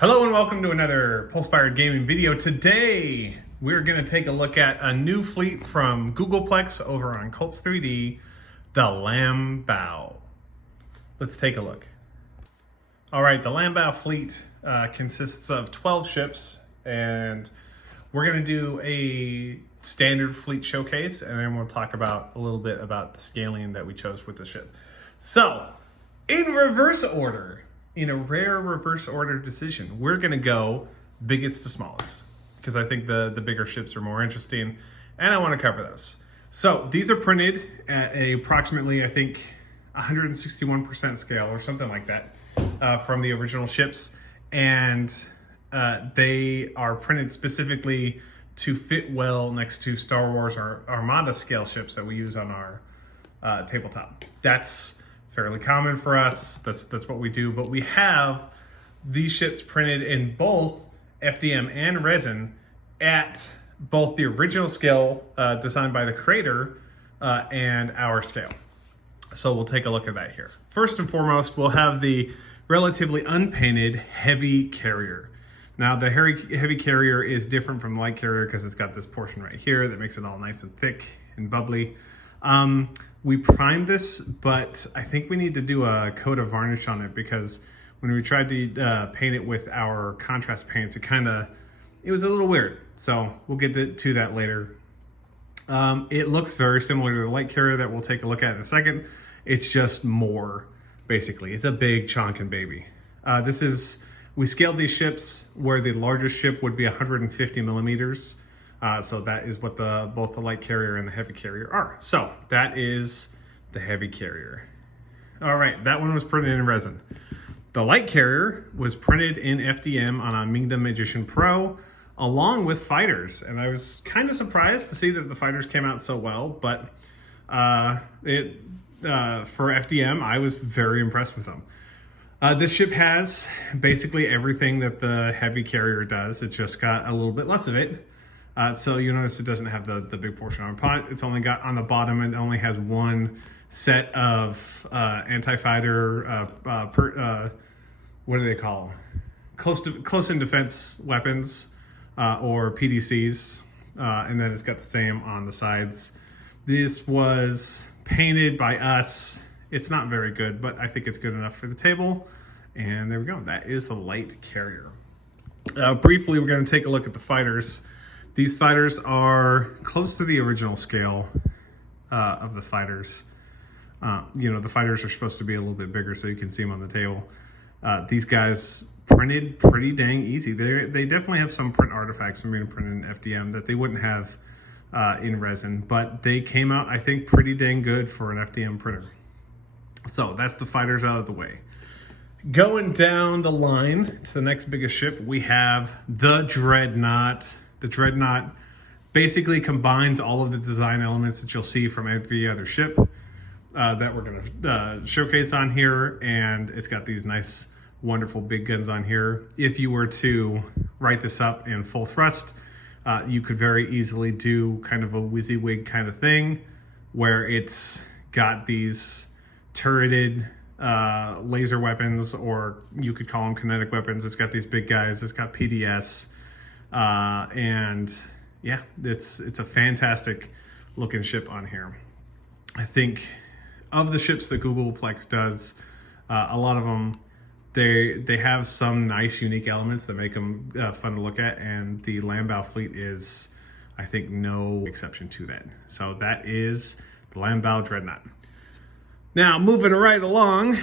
Hello and welcome to another Pulsefired Gaming video. Today, we're going to take a look at a new fleet from Go0gleplex over on Cults 3D, the Lambdao. Let's take a look. All right, the Lambdao Fleet consists of 12 ships, and we're going to do a standard fleet showcase, and then we'll talk about a little bit about the scaling that we chose with the ship. So, in reverse order, in a rare reverse order decision, we're going to go biggest to smallest because I think the bigger ships are more interesting and I want to cover those. So these are printed at approximately, I think, 161% scale or something like that from the original ships. And they are printed specifically to fit well next to Star Wars or Armada scale ships that we use on our tabletop. That's fairly common for us. That's what we do. But we have these ships printed in both FDM and resin at both the original scale designed by the creator and our scale. So we'll take a look at that here. First and foremost, we'll have the relatively unpainted heavy carrier. Now the heavy carrier is different from the light carrier because it's got this portion right here that makes it all nice and thick and bubbly. We primed this, but I think we need to do a coat of varnish on it because when we tried to paint it with our contrast paints, it was a little weird. So we'll get to that later. It looks very similar to the light carrier that we'll take a look at in a second. It's just more, basically. It's a big chonkin' baby. We scaled these ships where the largest ship would be 150 millimeters. So that is what both the light carrier and the heavy carrier are. So that is the heavy carrier. All right, that one was printed in resin. The light carrier was printed in FDM on a Mingda Magician Pro along with fighters. And I was kind of surprised to see that the fighters came out so well, but for FDM, I was very impressed with them. This ship has basically everything that the heavy carrier does. It's just got a little bit less of it. So you notice it doesn't have the big portion on pot. It's only got on the bottom, it only has one set of anti-fighter, what do they call? Close in defense weapons or PDCs. And then it's got the same on the sides. This was painted by us. It's not very good, but I think it's good enough for the table. And there we go. That is the light carrier. Briefly, we're going to take a look at the fighters. These fighters are close to the original scale of the fighters. The fighters are supposed to be a little bit bigger so you can see them on the table. These guys printed pretty dang easy. They definitely have some print artifacts from being printed in FDM that they wouldn't have in resin, but they came out, I think, pretty dang good for an FDM printer. So that's the fighters out of the way. Going down the line to the next biggest ship, we have the Dreadnought. The Dreadnought basically combines all of the design elements that you'll see from every other ship that we're going to showcase on here. And it's got these nice, wonderful big guns on here. If you were to write this up in full thrust, you could very easily do kind of a WYSIWYG kind of thing where it's got these turreted laser weapons, or you could call them kinetic weapons. It's got these big guys. It's got PDS. And yeah, it's a fantastic looking ship on here. I think of the ships that Go0gleplex does, a lot of them, they have some nice unique elements that make them fun to look at, and the Lambdao Fleet is, I think, no exception to that. So that is the Lambdao Dreadnought. Now, moving right along,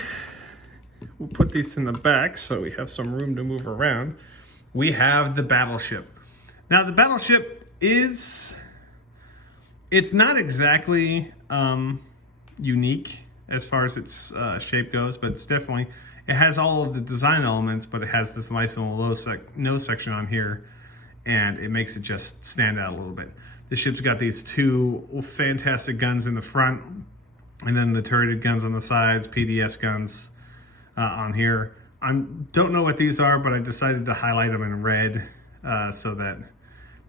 we'll put these in the back so we have some room to move around. We have the Battleship. Now, the Battleship it's not exactly unique as far as its shape goes, but it has all of the design elements, but it has this nice little nose section on here, and it makes it just stand out a little bit. The ship's got these two fantastic guns in the front, and then the turreted guns on the sides, PDS guns on here. I don't know what these are, but I decided to highlight them in red so that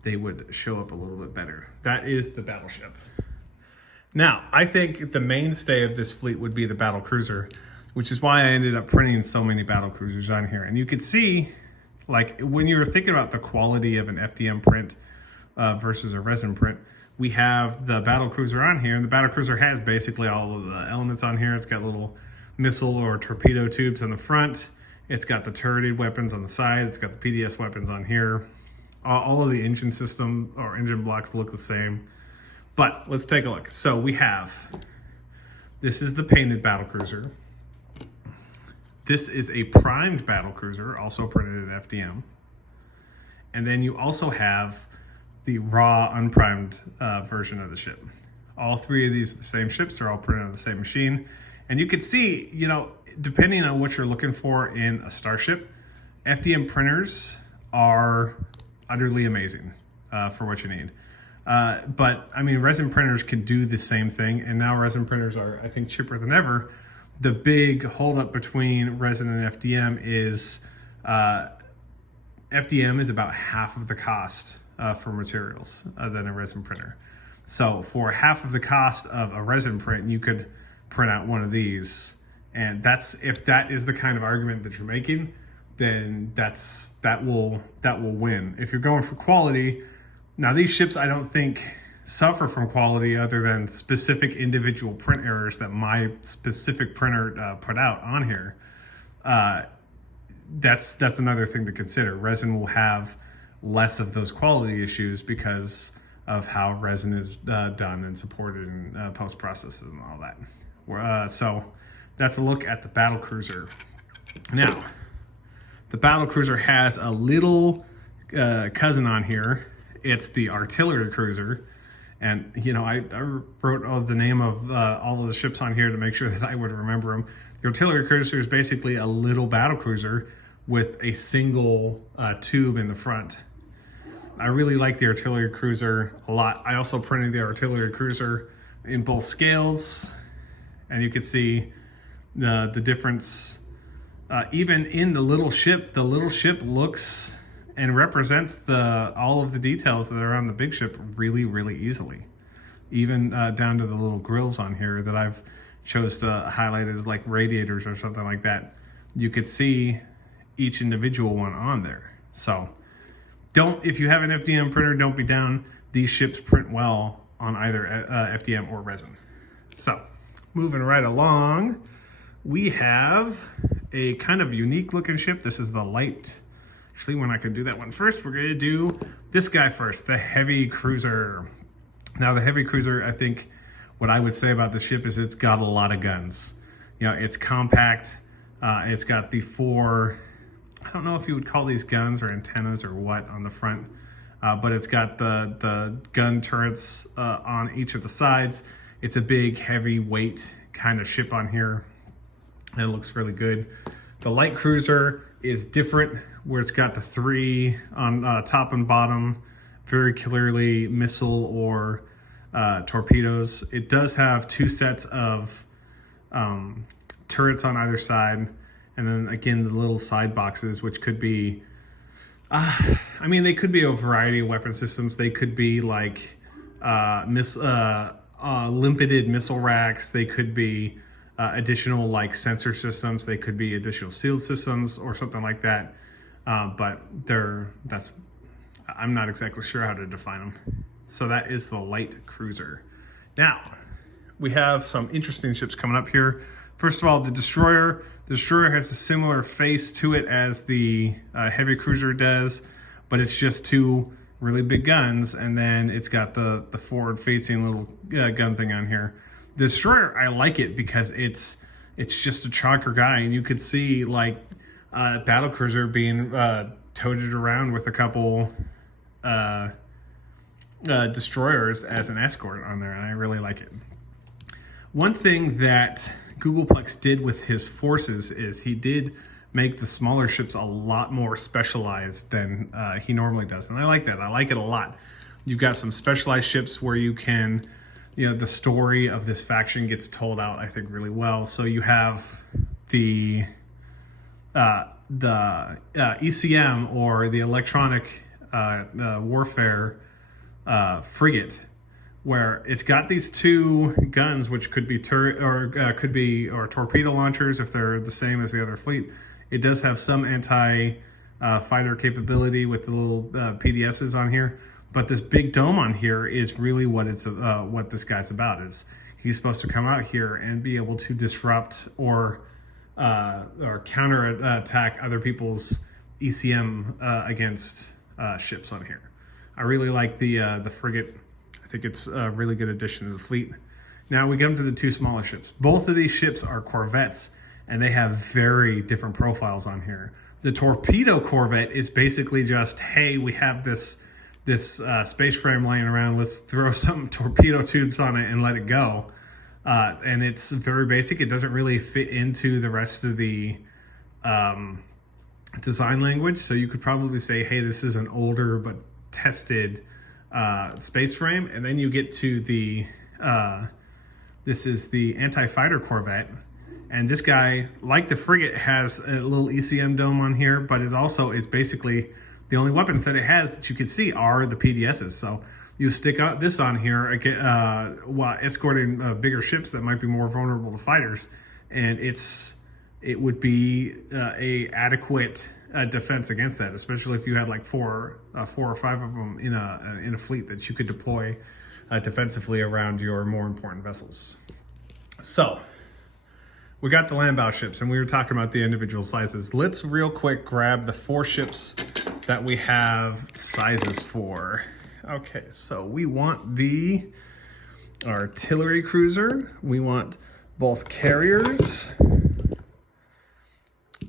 they would show up a little bit better. That is the Battleship. Now, I think the mainstay of this fleet would be the battle cruiser, which is why I ended up printing so many battle cruisers on here. And you could see Like when you're thinking about the quality of an FDM print versus a resin print, we have the battlecruiser on here, and the battlecruiser has basically all of the elements on here. It's got little missile or torpedo tubes on the front. It's got the turreted weapons on the side. It's got the PDS weapons on here. All of the engine system or engine blocks look the same. But let's take a look. So we have, this is the painted battlecruiser. This is a primed battlecruiser, also printed in FDM. And then you also have the raw unprimed version of the ship. All three of these are the same ships. They're all printed on the same machine. And you can see, you know, depending on what you're looking for in a starship, FDM printers are utterly amazing for what you need. But I mean, resin printers can do the same thing. And now resin printers are, I think, cheaper than ever. The big holdup between resin and FDM is FDM is about half of the cost for materials than a resin printer. So for half of the cost of a resin print, you could print out one of these. And that's, if that is the kind of argument that you're making, then that will win. If you're going for quality, now these ships I don't think suffer from quality other than specific individual print errors that my specific printer put out on here. That's another thing to consider. Resin will have less of those quality issues because of how resin is done and supported in post-processes and all that. So that's a look at the battlecruiser. Now, the battlecruiser has a little cousin on here. It's the artillery cruiser. And, you know, I wrote the name of all of the ships on here to make sure that I would remember them. The artillery cruiser is basically a little battlecruiser with a single tube in the front. I really like the artillery cruiser a lot. I also printed the artillery cruiser in both scales, and you can see the difference. Even in the little ship looks and represents all of the details that are on the big ship really, really easily. Even down to the little grills on here that I've chose to highlight as like radiators or something like that. You could see each individual one on there. So if you have an FDM printer, don't be down. These ships print well on either FDM or resin. So moving right along, we have a kind of unique looking ship. This is the light. Actually, we're not going to do that one first. We're going to do this guy first, the heavy cruiser. Now, the heavy cruiser, I think what I would say about the ship is it's got a lot of guns. You know, it's compact. It's got the four, I don't know if you would call these guns or antennas or what on the front, but it's got the gun turrets on each of the sides. It's a big, heavy weight kind of ship on here. And it looks really good. The light cruiser is different, where it's got the three on top and bottom, very clearly missile or torpedoes. It does have two sets of turrets on either side, and then again the little side boxes, which could be, I mean, they could be a variety of weapon systems. They could be like limpited missile racks. They could be additional like sensor systems. They could be additional shield systems or something like that. But I'm not exactly sure how to define them. So that is the light cruiser. Now, we have some interesting ships coming up here. First of all, the destroyer. The destroyer has a similar face to it as the heavy cruiser does, but it's just two really big guns, and then it's got the forward-facing little gun thing on here. The destroyer, I like it because it's just a chonker guy, and you could see like battlecruiser being toted around with a couple destroyers as an escort on there, and I really like it. One thing that Go0gleplex did with his forces is he did make the smaller ships a lot more specialized than he normally does, and I like that. I like it a lot. You've got some specialized ships where you can, you know, the story of this faction gets told out, I think, really well. So you have the ECM, or the electronic warfare frigate, where it's got these two guns, which could be torpedo launchers if they're the same as the other fleet. It does have some anti fighter capability with the little PDSs on here. But this big dome on here is really what what this guy's about. Is he's supposed to come out here and be able to disrupt or counter attack other people's ECM against ships on here. I really like the frigate. I think it's a really good addition to the fleet. Now we come to the two smaller ships. Both of these ships are corvettes, and they have very different profiles on here. The torpedo corvette is basically just, hey, we have this space frame laying around. Let's throw some torpedo tubes on it and let it go. And it's very basic. It doesn't really fit into the rest of the design language. So you could probably say, hey, this is an older but tested space frame. And then you get to the this is the anti-fighter corvette, and this guy, like the frigate, has a little ECM dome on here, but is basically the only weapons that it has that you can see are the PDSs. So you stick out this on here while escorting bigger ships that might be more vulnerable to fighters, and it would be a adequate defense against that, especially if you had like four or five of them in a fleet that you could deploy defensively around your more important vessels. So we got the Lambdao ships, and we were talking about the individual sizes. Let's real quick grab the 4 ships that we have sizes for. Okay, so we want the artillery cruiser, we want both carriers,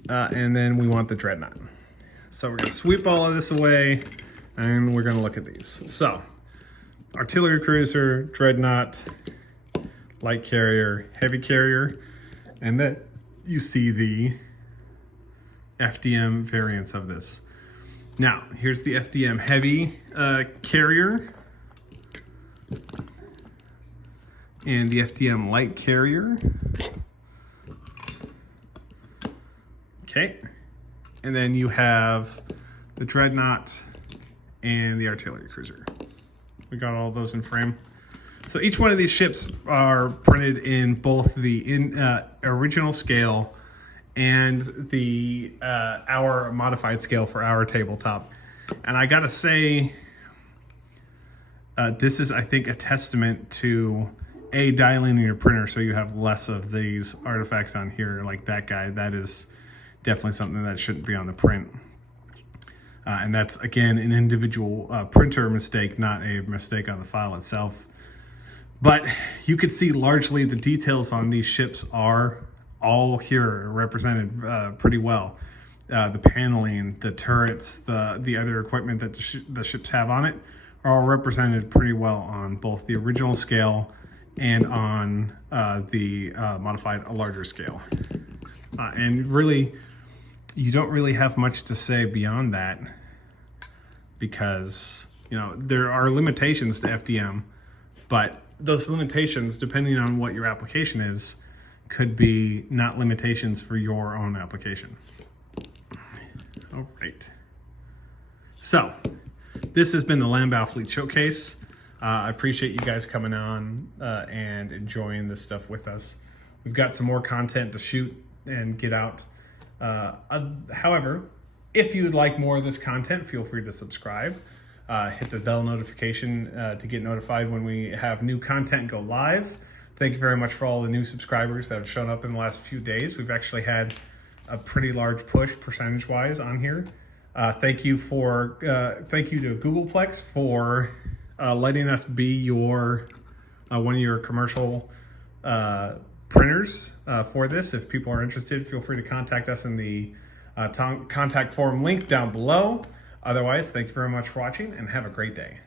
and then we want the Dreadnought. So we're gonna sweep all of this away, and we're gonna look at these. So artillery cruiser, Dreadnought, light carrier, heavy carrier, and then you see the FDM variants of this. Now, here's the FDM heavy carrier and the FDM light carrier. Okay, and then you have the Dreadnought and the artillery cruiser. We got all those in frame. So each one of these ships are printed in both the original scale and the our modified scale for our tabletop. And I gotta say, this is, I think, a testament to dialing in your printer so you have less of these artifacts on here, like that guy. That is definitely something that shouldn't be on the print. And that's, again, an individual printer mistake, not a mistake on the file itself. But you could see largely the details on these ships are all here represented pretty well. The paneling, the turrets, the other equipment that the ships have on it are all represented pretty well on both the original scale and on the modified, a larger scale. And really, you don't really have much to say beyond that, because there are limitations to FDM, but those limitations, depending on what your application is, could be not limitations for your own application. All right. So this has been the Lambdao Fleet Showcase. I appreciate you guys coming on and enjoying this stuff with us. We've got some more content to shoot and get out. However, if you would like more of this content, feel free to subscribe. Hit the bell notification to get notified when we have new content go live. Thank you very much for all the new subscribers that have shown up in the last few days. We've actually had a pretty large push percentage-wise on here. Thank you to Go0gleplex for letting us be your one of your commercial printers for this. If people are interested, feel free to contact us in the contact form link down below. Otherwise, thank you very much for watching, and have a great day.